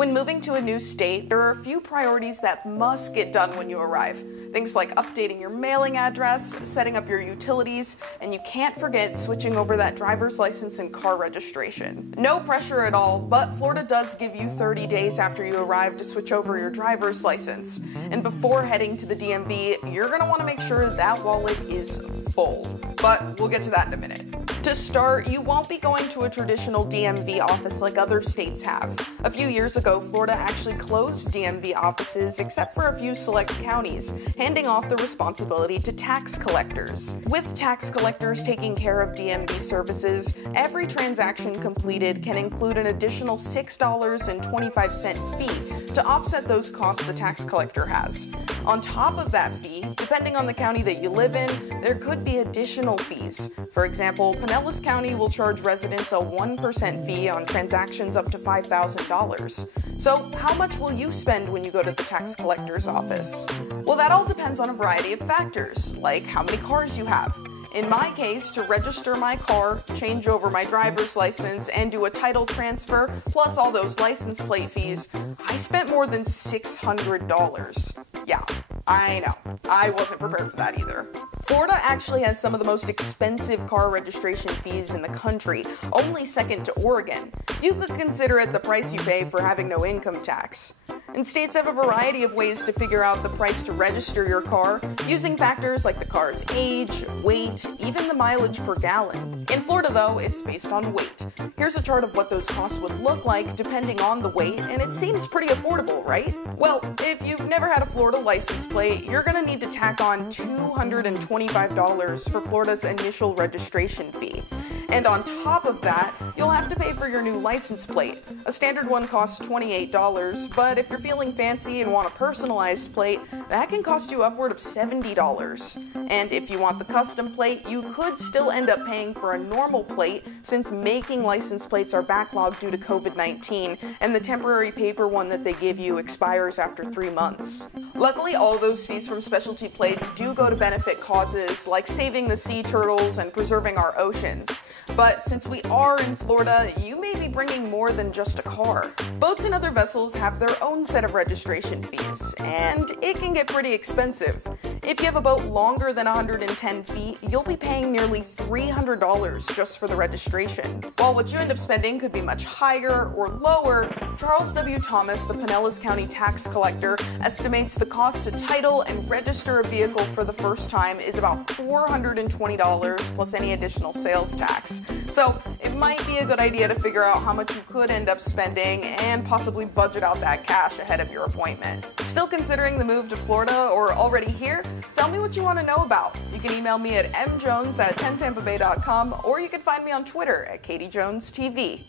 When moving to a new state, there are a few priorities that must get done when you arrive. Things like updating your mailing address, setting up your utilities, and you can't forget switching over that driver's license and car registration. No pressure at all, but Florida does give you 30 days after you arrive to switch over your driver's license. And before heading to the DMV, you're going to want to make sure that wallet is full. But we'll get to that in a minute. To start, you won't be going to a traditional DMV office like other states have. A few years ago, Florida actually closed DMV offices except for a few select counties, handing off the responsibility to tax collectors. With tax collectors taking care of DMV services, every transaction completed can include an additional $6.25 fee to offset those costs the tax collector has. On top of that fee, depending on the county that you live in, there could be additional fees. For example, Pinellas County will charge residents a 1% fee on transactions up to $5,000. So how much will you spend when you go to the tax collector's office? Well, that all depends on a variety of factors, like how many cars you have. In my case, to register my car, change over my driver's license, and do a title transfer, plus all those license plate fees, I spent more than $600. Yeah, I know. I wasn't prepared for that either. Florida actually has some of the most expensive car registration fees in the country, only second to Oregon. You could consider it the price you pay for having no income tax. And states have a variety of ways to figure out the price to register your car, using factors like the car's age, weight, even the mileage per gallon. In Florida, though, it's based on weight. Here's a chart of what those costs would look like depending on the weight, and it seems pretty affordable, right? Well, if you've never had a Florida license plate, you're gonna need to tack on $225 for Florida's initial registration fee. And on top of that, you'll have to pay for your new license plate. A standard one costs $28, but if you're feeling fancy and want a personalized plate, that can cost you upward of $70. And if you want the custom plate, you could still end up paying for a normal plate since making license plates are backlogged due to COVID-19, and the temporary paper one that they give you expires after 3 months. Luckily, all those fees from specialty plates do go to benefit causes like saving the sea turtles and preserving our oceans. But since we are in Florida, you may be bringing more than just a car. Boats and other vessels have their own set of registration fees, and it can get pretty expensive. If you have a boat longer than 110 feet, you'll be paying nearly $300 just for the registration. While what you end up spending could be much higher or lower, Charles W. Thomas, the Pinellas County tax collector, estimates the cost to title and register a vehicle for the first time is about $420 plus any additional sales tax. So it might be a good idea to figure out how much you could end up spending and possibly budget out that cash ahead of your appointment. Still considering the move to Florida or already here? Tell me what you want to know about. You can email me at mjones@10tampabay.com, or you can find me on Twitter at KatieJonesTV.